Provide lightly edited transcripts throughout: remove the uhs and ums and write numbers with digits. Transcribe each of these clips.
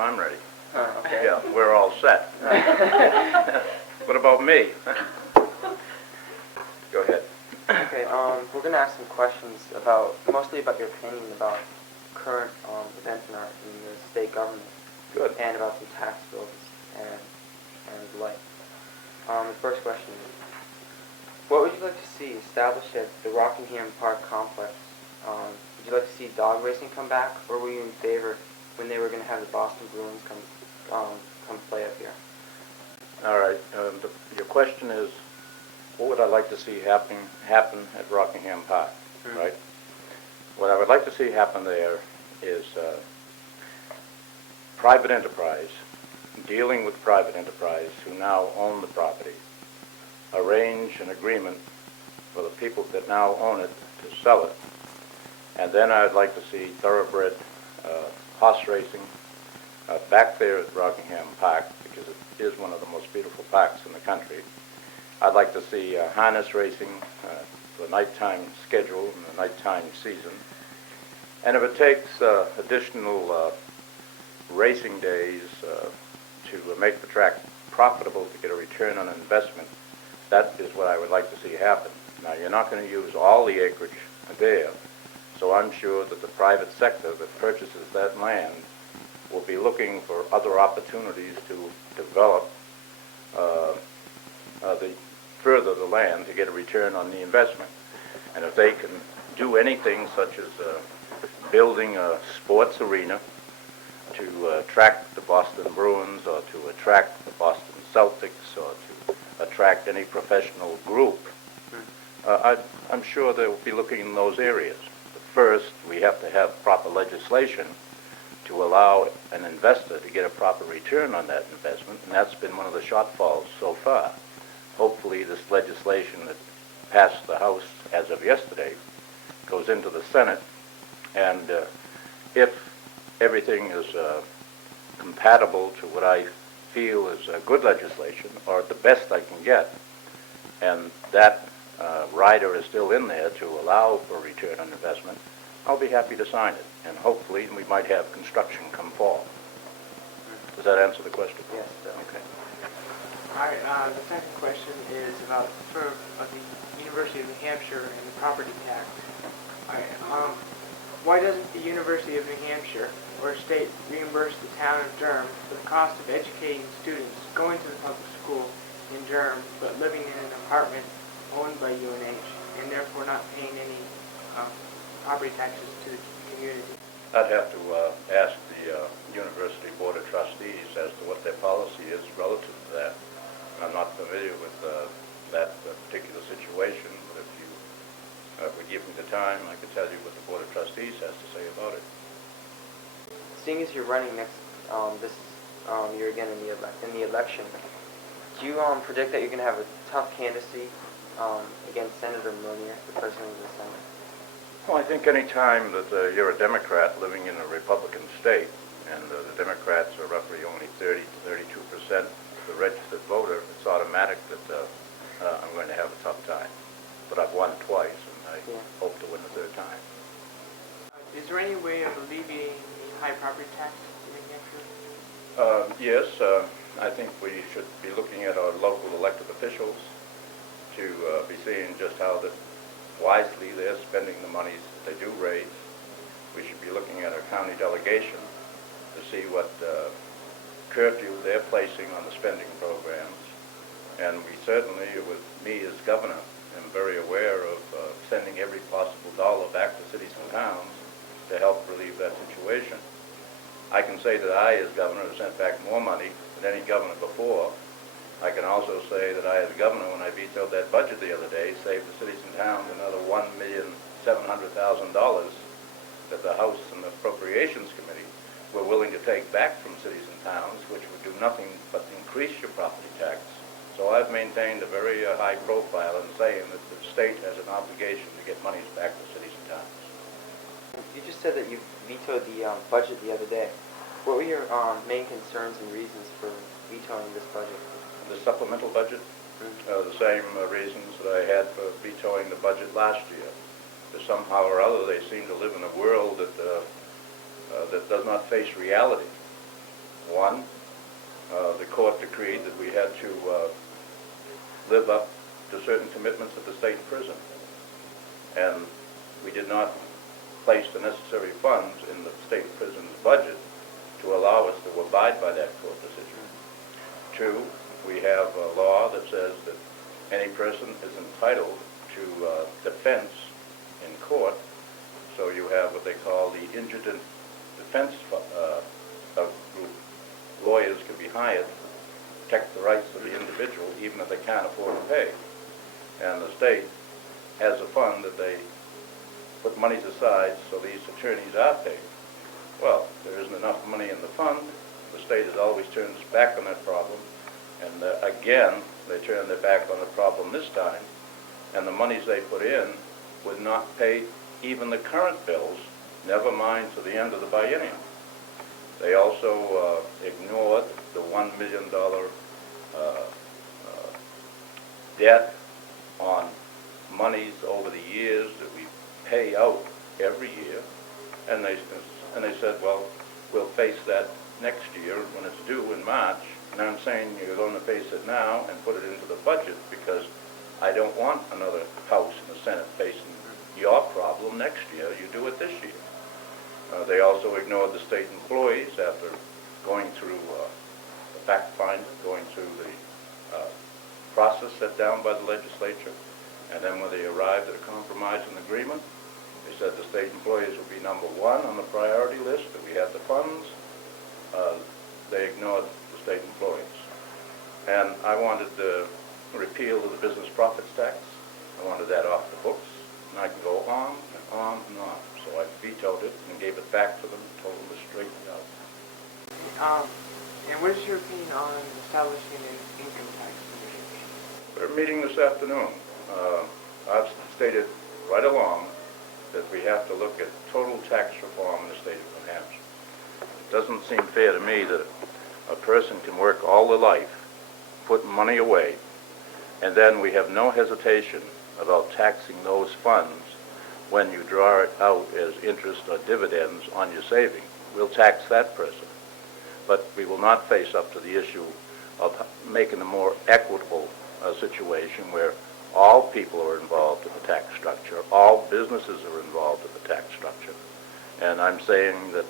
I'm ready. Okay. Yeah, we're all set. What about me? Go ahead. Okay, we're going to ask some questions mostly about your opinion about current events in the state government. Good. And about some tax bills and the like. The first question is, what would you like to see established at the Rockingham Park complex? Would you like to see dog racing come back, or were you in favor when they were going to have the Boston Bruins come play up here? All right. Your question is, what would I like to see happen at Rockingham Park, right? What I would like to see happen there is private enterprise, dealing with private enterprise who now own the property, arrange an agreement for the people that now own it to sell it, and then I'd like to see thoroughbred horse racing back there at Rockingham Park, because it is one of the most beautiful parks in the country. I'd like to see harness racing for the nighttime schedule and the nighttime season. And if it takes additional racing days to make the track profitable to get a return on investment, that is what I would like to see happen. Now, you're not going to use all the acreage there, so I'm sure that the private sector that purchases that land will be looking for other opportunities to develop further the land to get a return on the investment. And if they can do anything such as building a sports arena to attract the Boston Bruins, or to attract the Boston Celtics, or to attract any professional group, I'm sure they will be looking in those areas. But first, we have to have proper legislation to allow an investor to get a proper return on that investment, and that's been one of the shortfalls so far. Hopefully this legislation that passed the House as of yesterday goes into the Senate, and if everything is compatible to what I feel is a good legislation, or the best I can get, and that rider is still in there to allow for return on investment, I'll be happy to sign it, and hopefully we might have construction come fall. Does that answer the question? Yes. Okay. All right, the second question is about the University of New Hampshire and the property tax. All right, why doesn't the University of New Hampshire or state reimburse the town of Durham for the cost of educating students going to the public school in Durham but living in an apartment owned by UNH and therefore not paying any property taxes to the community? I'd have to ask the University Board of Trustees as to what their policy is relative to that. I'm not familiar with that particular situation, but if you would give me the time, I could tell you what the Board of Trustees has to say about it. Seeing as you're running next this year again in the election, do you predict that you're going to have a tough candidacy against Senator Monier, the President of the Senate? Well, I think any time that you're a Democrat living in a Republican state, and the Democrats are roughly only 30 to 32% of the registered voter, it's automatic that I'm going to have a tough time. But I've won twice, and I hope to win the third time. Is there any way of alleviating the high property tax in New Hampshire? Yes, I think we should be looking at our local elected officials to be seeing just how wisely they're spending the monies that they do raise. We should be looking at our county delegation to see what curfew they're placing on the spending programs. And we certainly, with me as governor, am very aware of sending every possible dollar back to cities and towns to help relieve that situation. I can say that I, as governor, have sent back more money than any governor before. I can also say that I, as governor, when I vetoed that budget the other day, saved the cities and towns another $1,700,000 that the House and the Appropriations Committee were willing to take back from cities and towns, which would do nothing but increase your property tax. So I've maintained a very high profile in saying that the state has an obligation to get monies back to cities and towns. You just said that you vetoed the budget the other day. What were your main concerns and reasons for vetoing this budget? The supplemental budget, the same reasons that I had for vetoing the budget last year. Because somehow or other they seem to live in a world that that does not face reality. One, the court decreed that we had to live up to certain commitments at the state prison. And we did not place the necessary funds in the state prison's budget to allow us to abide by that court decision. Two, we have a law that says that any person is entitled to defense in court. So you have what they call the indigent defense group. Lawyers can be hired to protect the rights of the individual even if they can't afford to pay. And the state has a fund that they put monies aside so these attorneys are paid. Well, there isn't enough money in the fund. The state has always turned its back on that problem. And again, they turned their back on the problem this time. And the monies they put in would not pay even the current bills, never mind to the end of the biennium. They also ignored the $1 million debt on monies over the years that we pay out every year, and they said, well, we'll face that next year when it's due in March. And I'm saying you're going to face it now and put it into the budget because I don't want another House and the Senate facing your problem next year. You do it this year. They also ignored the state employees after going through the fact find, going through the process set down by the legislature. And then when they arrived at a compromise and agreement, they said the state employees would be number one on the priority list, that we had the funds. They ignored the state employees. And I wanted the repeal of the business profits tax. I wanted that off the books. And I can go on and on and on. So I vetoed it and gave it back to them and told them to straighten it out. And what is your opinion on establishing an income tax in New Hampshire? We're meeting this afternoon. I've stated right along that we have to look at total tax reform in the state of New Hampshire. It doesn't seem fair to me that a person can work all their life, put money away, and then we have no hesitation about taxing those funds when you draw it out as interest or dividends on your savings. We'll tax that person. But we will not face up to the issue of making a more equitable situation where all people are involved in the tax structure, all businesses are involved in the tax structure. And I'm saying that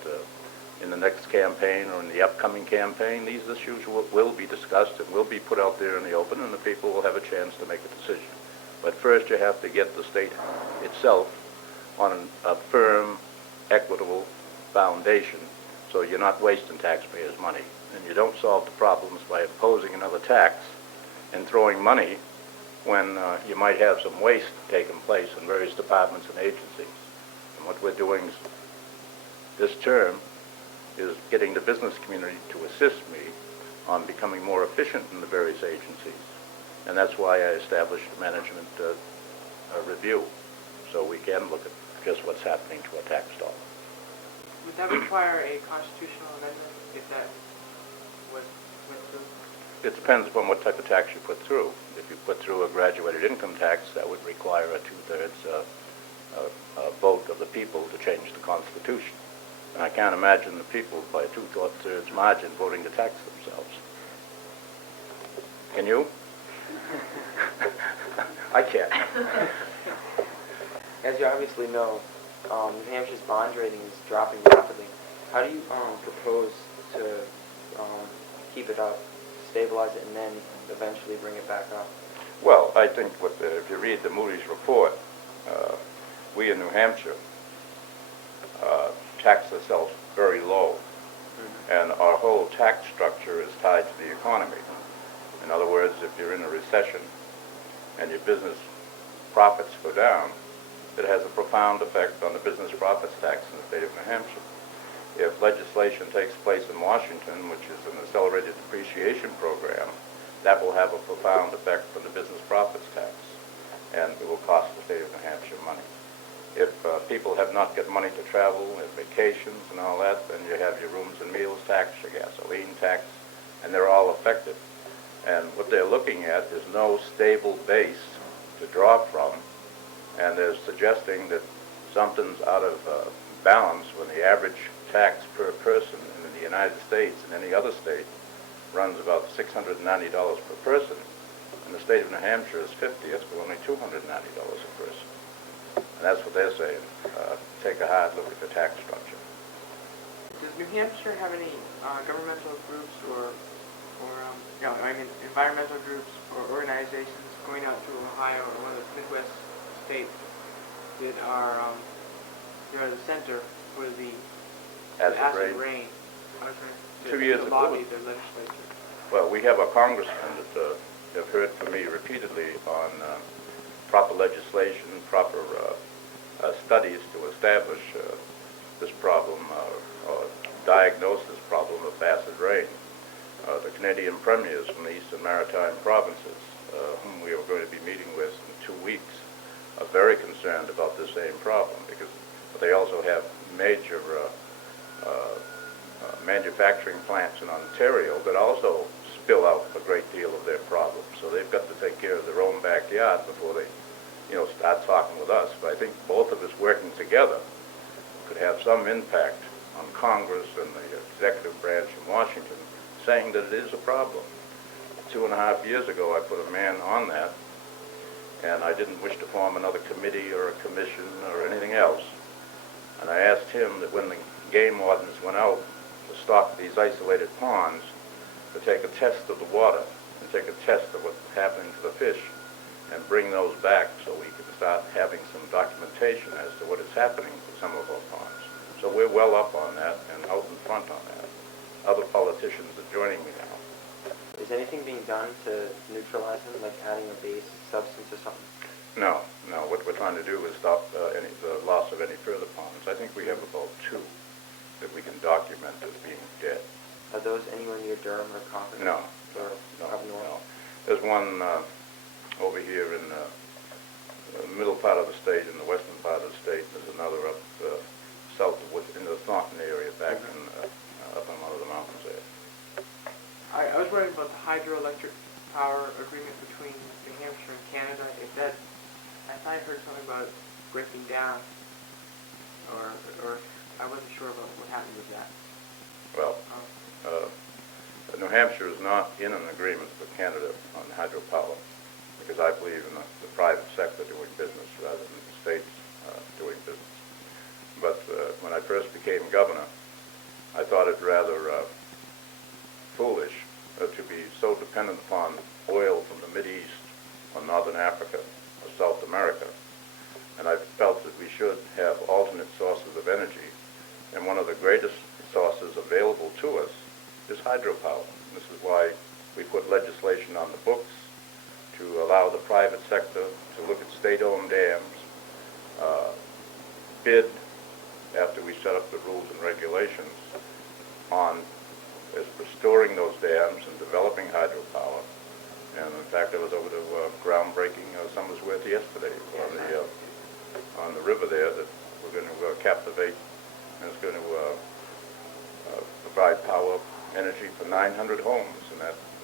in the next campaign or in the upcoming campaign, these issues will be discussed and will be put out there in the open, and the people will have a chance to make a decision. But first you have to get the state itself on a firm, equitable foundation so you're not wasting taxpayers' money. And you don't solve the problems by imposing another tax and throwing money when you might have some waste taking place in various departments and agencies. And what we're doing this term is getting the business community to assist me on becoming more efficient in the various agencies. And that's why I established a management review, so we can look at just what's happening to our tax dollars. Would that require a constitutional amendment if that went through? It depends upon what type of tax you put through. If you put through a graduated income tax, that would require a two-thirds vote of the people to change the Constitution. And I can't imagine the people by a two-thirds margin voting to tax themselves. Can you? I can't. As you obviously know, New Hampshire's bond rating is dropping rapidly. How do you propose to keep it up, stabilize it, and then eventually bring it back up? Well, I think if you read the Moody's report, we in New Hampshire tax ourselves very low, and our whole tax structure is tied to the economy. In other words, if you're in a recession and your business profits go down, it has a profound effect on the business profits tax in the state of New Hampshire. If legislation takes place in Washington, which is an accelerated depreciation program, that will have a profound effect on the business profits tax, and it will cost the state of New Hampshire money. If people have not got money to travel and vacations and all that, then you have your rooms and meals tax, your gasoline tax, and they're all affected. And what they're looking at is no stable base to draw from, and they're suggesting that something's out of balance when the average tax per person in the United States and any other state runs about $690 per person. In the state of New Hampshire is 50, that's for only $290 a person. And that's what they're saying. Take a hard look at the tax structure. Does New Hampshire have any governmental groups or environmental groups or organizations going out to Ohio or one of the Midwest states that are the center for the acid rain? I was trying 2 years to ago. lobby the legislature. Well, we have a congressman that have heard from me repeatedly on proper legislation, proper studies to establish this problem or diagnose this problem of acid rain. The Canadian premiers from the Eastern Maritime provinces, whom we are going to be meeting with in 2 weeks, are very concerned about this same problem because they also have major manufacturing plants in Ontario that also spill out a great deal of their problems. So they've got to take care of their own backyard before they, start talking with us. But I think both of us working together could have some impact on Congress and the executive branch in Washington, saying that it is a problem. 2.5 years ago, I put a man on that, and I didn't wish to form another committee or a commission or anything else. And I asked him that when the game wardens went out to stock these isolated ponds, to take a test of the water and take a test of what's happening to the fish and bring those back so we can start having some documentation as to what is happening to some of our ponds. So we're well up on that and out in front on that. Other politicians are joining me now. Is anything being done to neutralize them, like adding a base substance or something? No. What we're trying to do is stop the loss of any further ponds. I think we have about 2 that we can document as being dead. Are those anywhere near Durham or Concord? No. Up north? No. There's one over here in the middle part of the state, in the western part of the state. There's another up south of in the Thornton area, back in up on one of the mountains there. I was worried about the hydroelectric power agreement between New Hampshire and Canada. I thought I heard something about it breaking down, or I wasn't sure about what happened with that. Well, New Hampshire is not in an agreement with Canada on hydropower because I believe in the private sector doing business rather than the states doing business. But when I first became governor, I thought it rather foolish to be so dependent upon oil from the Mideast or Northern Africa or South America. And I felt that we should have alternate sources of energy. And one of the greatest sources available to us is hydropower. And this is why we put legislation on the books to allow the private sector to look at state-owned dams, bid after we set up the rules and regulations on restoring those dams and developing hydropower. And in fact, I was over to groundbreaking Somersworth yesterday on the river there that we're going to captivate, and it's going to provide power energy for 900 homes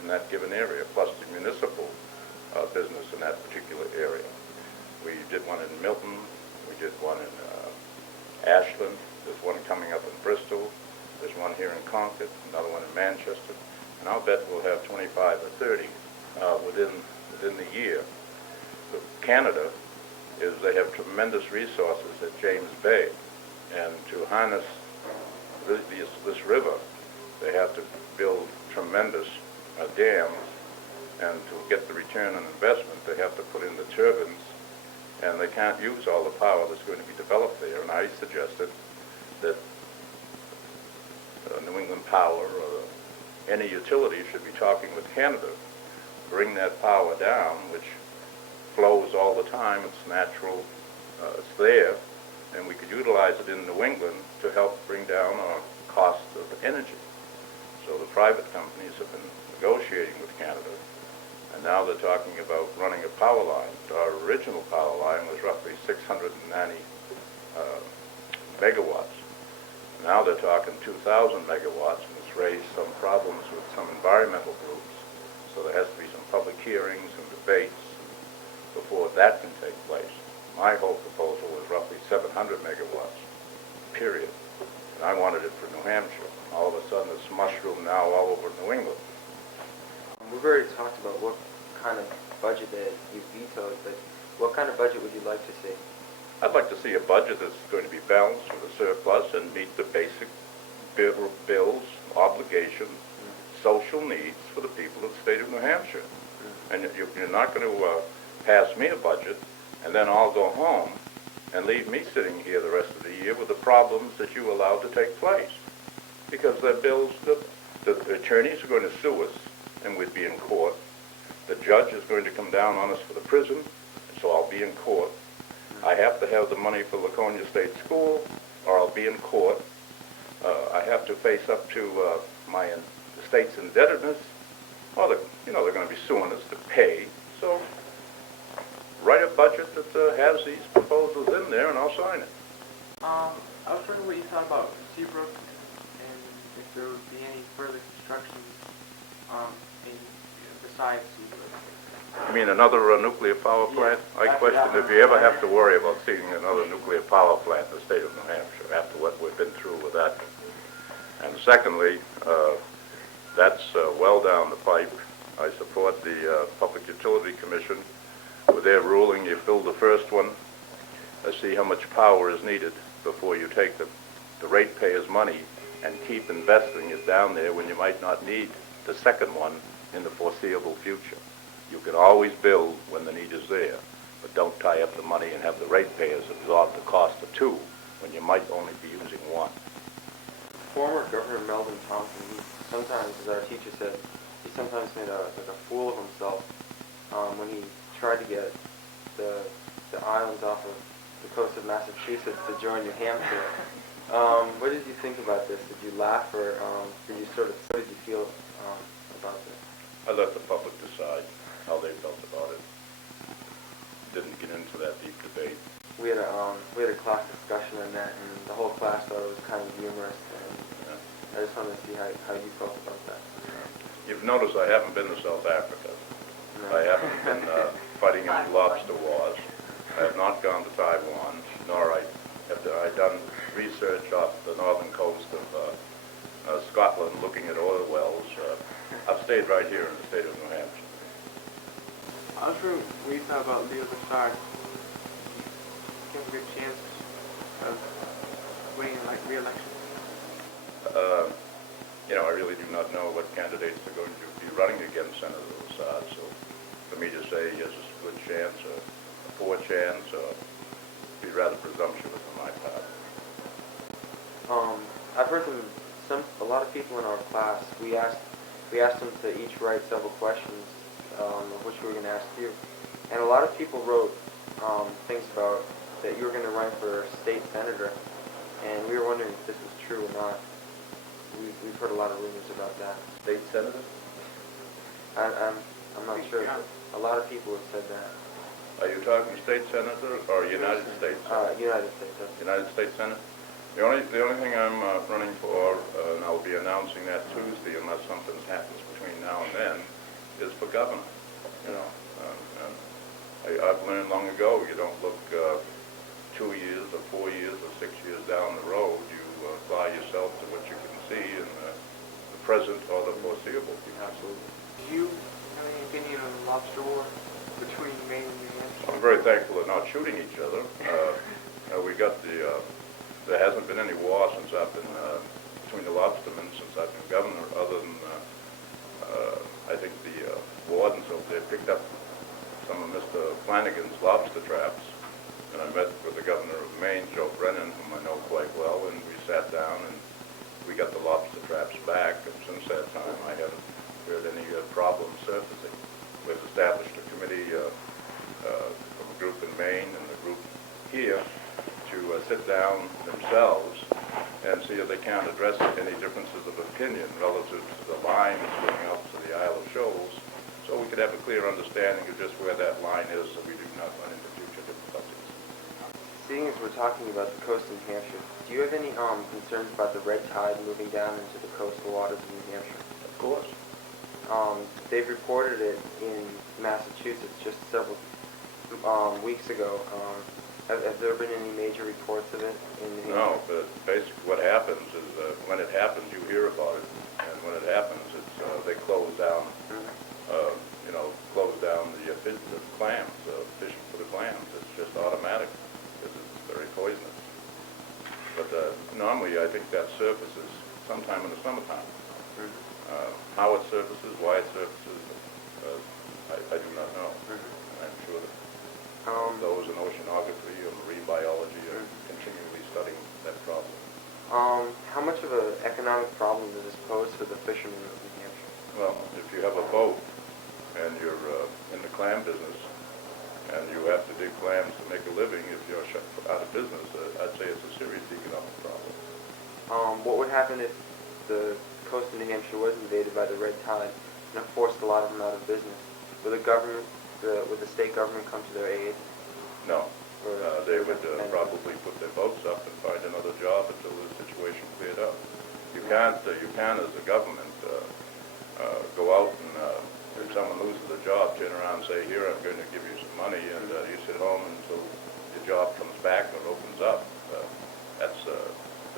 in that given area, plus the municipal business in that particular area. We did one in Milton, we did one in Ashland, there's one coming up in Bristol, there's one here in Concord, another one in Manchester, and I'll bet we'll have 25 or 30 within the year. But Canada they have tremendous resources at James Bay, and to harness this river, they have to build tremendous dams, and to get the return on investment, they have to put in the turbines, and they can't use all the power that's going to be developed there. And I suggested that New England Power or any utility should be talking with Canada, bring that power down, which flows all the time, it's natural, it's there, and we could utilize it in New England to help bring down our cost of energy. So the private companies have been negotiating with Canada, and now they're talking about running a power line. Our original power line was roughly 690 megawatts. Now they're talking 2,000 megawatts, and it's raised some problems with some environmental groups. So there has to be some public hearings and debates before that can take place. My whole proposal is roughly 700 megawatts. period. And I wanted it for New Hampshire. All of a sudden, it's mushroomed now all over New England. We've already talked about what kind of budget that you vetoed, but what kind of budget would you like to see? I'd like to see a budget that's going to be balanced with a surplus and meet the basic bills, obligations, social needs for the people of the state of New Hampshire. And you're not going to pass me a budget and then I'll go home and leave me sitting here the rest of the year with the problems that you allowed to take place. Because the bills, the attorneys are going to sue us and we'd be in court. The judge is going to come down on us for the prison, so I'll be in court. I have to have the money for Laconia State School or I'll be in court. I have to face up to the state's indebtedness. Well, they're going to be suing us to pay. So write a budget that has these proposals in there, and I'll sign it. I was wondering what you thought about Seabrook and if there would be any further construction besides Seabrook. You mean another nuclear power plant? Yeah, I question if you ever have to worry about seeing another nuclear power plant in the state of New Hampshire after what we've been through with that. And secondly, that's well down the pipe. I support the Public Utility Commission with their ruling. You build the first one, see how much power is needed before you take the ratepayers' money and keep investing it down there when you might not need the second one in the foreseeable future. You can always build when the need is there, but don't tie up the money and have the ratepayers absorb the cost of two when you might only be using one. Former Governor Melvin Thompson, he sometimes, as our teacher said, he sometimes made a fool of himself when he tried to get the islands off of the coast of Massachusetts to join New Hampshire. What did you think about this? Did you laugh or did you what did you feel about this? I let the public decide how they felt about it. Didn't get into that deep debate. We had a class discussion on that, and the whole class thought it was kind of humorous. And I just wanted to see how you felt about that. You've noticed I haven't been to South Africa. No. I haven't been fighting any lobster wars. I have not gone to Taiwan, nor have I done research off the northern coast of Scotland looking at oil wells. I've stayed right here in the state of New Hampshire. I was wondering what you thought about Leo Gassard. He has a good chance of winning re-election. I really do not know what candidates are going to be running against Senator Gassard, so for me to say he has a good chance or a poor chance would be rather presumptuous on my part. I've heard a lot of people in our class. We asked them to each write several questions, of which we were going to ask you, and a lot of people wrote things about that you were going to run for state senator, and we were wondering if this was true or not. We've heard a lot of rumors about that. State senator? I'm not sure. A lot of people have said that. Are you talking state senator or United States Senator? United States. United States Senate? The only thing I'm running for, and I'll be announcing that Tuesday unless something happens between now and then, is for governor. I've learned long ago you don't look 2 years or 4 years or 6 years down the road. You apply yourself to what you can see in the present or the foreseeable. Absolutely. Do you have any opinion on the lobster war between Maine and New Hampshire? I'm very thankful they're not shooting each other. We got there hasn't been any war since I've been between the lobstermen since I've been governor, other than I think the wardens over there picked up some of Mr. Flanagan's lobster traps, and I met with the governor of Maine, Joe Brennan, whom I know quite well, and we sat down and we got the lobster traps back, and since that time I haven't heard any problems surfacing. We've established a committee from a group in Maine and a group here to sit down themselves and see if they can address any differences of opinion relative to the line that's going up to the Isle of Shoals, so we could have a clear understanding of just where that line is so we do not run into future difficulties. Seeing as we're talking about the coast of New Hampshire, do you have any concerns about the red tide moving down into the coastal waters of New Hampshire? Of course. They've reported it in Massachusetts just several weeks ago. Have there been any major reports of it in New No, Hampshire? but basically what happens is when it happens, you hear about it, and when it happens, it's they close down, close down the clams, fishing for the clams. It's just automatic because it's very poisonous. But normally, I think that surfaces sometime in the summertime. How it surfaces, why it surfaces, I do not know. And I'm sure that those in oceanography or marine biology are continually studying that problem. How much of an economic problem does this pose for the fishermen of New Hampshire? Well, if you have a boat and you're in the clam business and you have to dig clams to make a living, if you're shut out of business, I'd say it's a serious economic problem. What would happen if the coast of New Hampshire was invaded by the red tide and it forced a lot of them out of business? Would the state government come to their aid? No. They would probably put their boats up and find another job until the situation cleared up. You can't, as a government, go out and if someone loses a job, turn around and say, here, I'm going to give you some money, and you sit home until your job comes back or opens up. That's the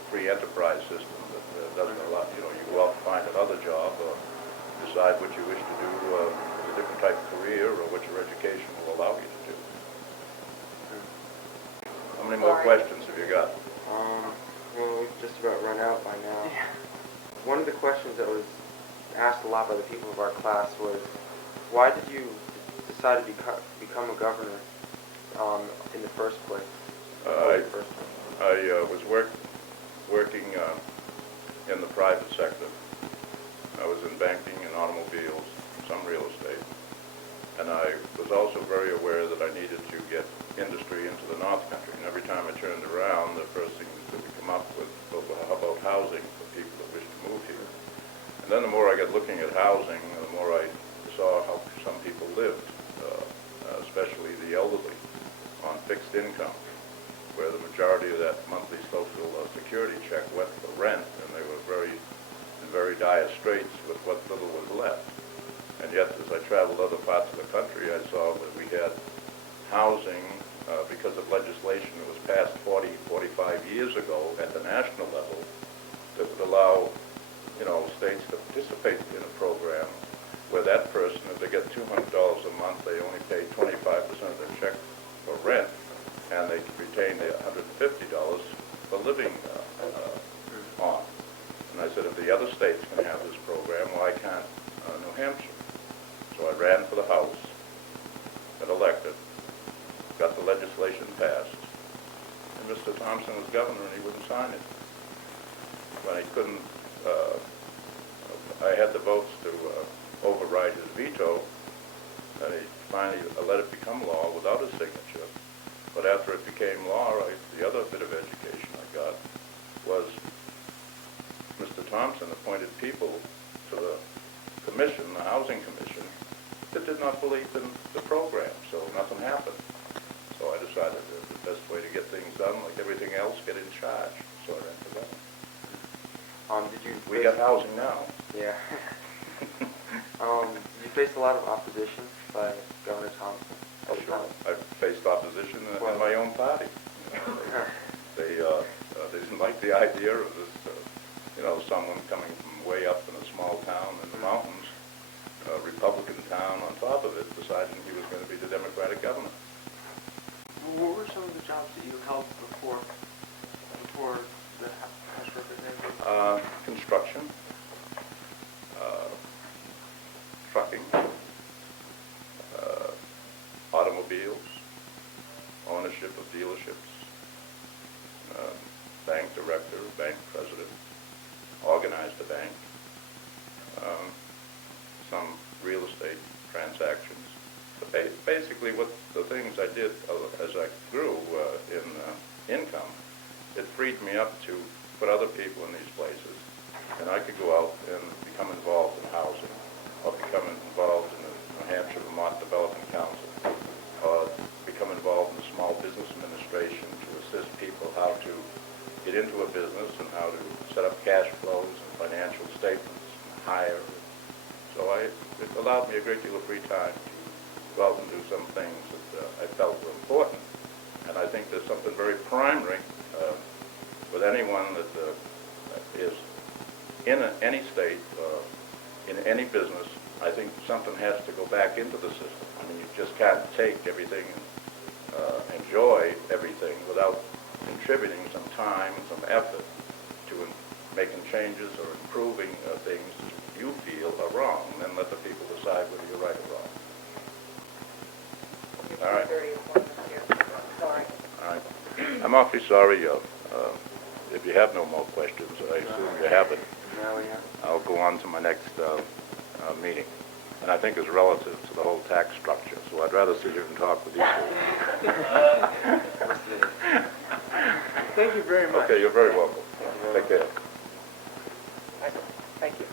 free enterprise system that doesn't allow, you go out and find another job or decide what you wish to do with a different type of career or what your education will allow you to do. How many more questions have you got? Well, we've just about run out by now. One of the questions that was asked a lot by the people of our class was, why did you decide to become a governor in the first place? I was working in the private sector. I was in banking and automobiles, some real estate. And I was also very aware that I needed to get industry into the North Country. And every time I turned around, the first thing that would come up was, well, how about housing for people that wish to move here? And then the more I got looking at housing, the more I saw how some people lived, especially the elderly, on fixed income, where the majority of that monthly social security check went for rent, and they were in very dire straits with what little was left. And yet, as I traveled other parts of the country, I saw that we had housing because of legislation that was passed 40, 45 years ago at the national level that would allow states to participate in a program where that person, if they get $200 a month, they only pay 25% of their check for rent, and they can retain the $150 for living on. And I said, if the other states can have this program, why can't New Hampshire? So I ran for the House, got elected, got the legislation passed, and Mr. Thompson was governor and he wouldn't sign it. When he couldn't, I had the votes to override his veto, and he finally let it become law without his signature. But after it became law, the other bit of education I got was Mr. Thompson appointed people to the commission, the Housing Commission, that did not believe in the program, so nothing happened. So I decided that the best way to get things done, like everything else, get in charge. So I ran for governor. We got housing now. Yeah. Did you face a lot of opposition by Governor Thompson? Oh, sure. I faced opposition in my own party. They didn't like the idea of this, someone coming from way up in a small town in the mountains, a Republican town on top of it, deciding he was going to be the Democratic governor. What were some of the jobs that you held before the House Representative? Construction, trucking, automobiles, ownership of dealerships, bank director, bank president, organized a bank, some real estate transactions. But basically what the things I did as I grew in income, it freed me up to put other people in these places, and I could go out and become involved in housing, or become involved in the New Hampshire Vermont Development Council, or become involved in the Small Business Administration to assist people how to get into a business and how to set up cash flows and financial statements and hire. So it allowed me a great deal of free time to go out and do some things that I felt were important. And I think there's something very primary with anyone that is in any state, in any business. I think something has to go back into the system. I mean, you just can't take everything and enjoy everything without contributing some time and some effort to making changes or improving things you feel are wrong, and then let the people decide whether you're right or wrong. All right. Sorry. All right. I'm awfully sorry. If you have no more questions, I assume you haven't. No, we have. I'll go on to my next meeting. And I think it's relative to the whole tax structure, so I'd rather sit here and talk with you two. Thank you very much. Okay, you're very welcome. Take care. Thank you.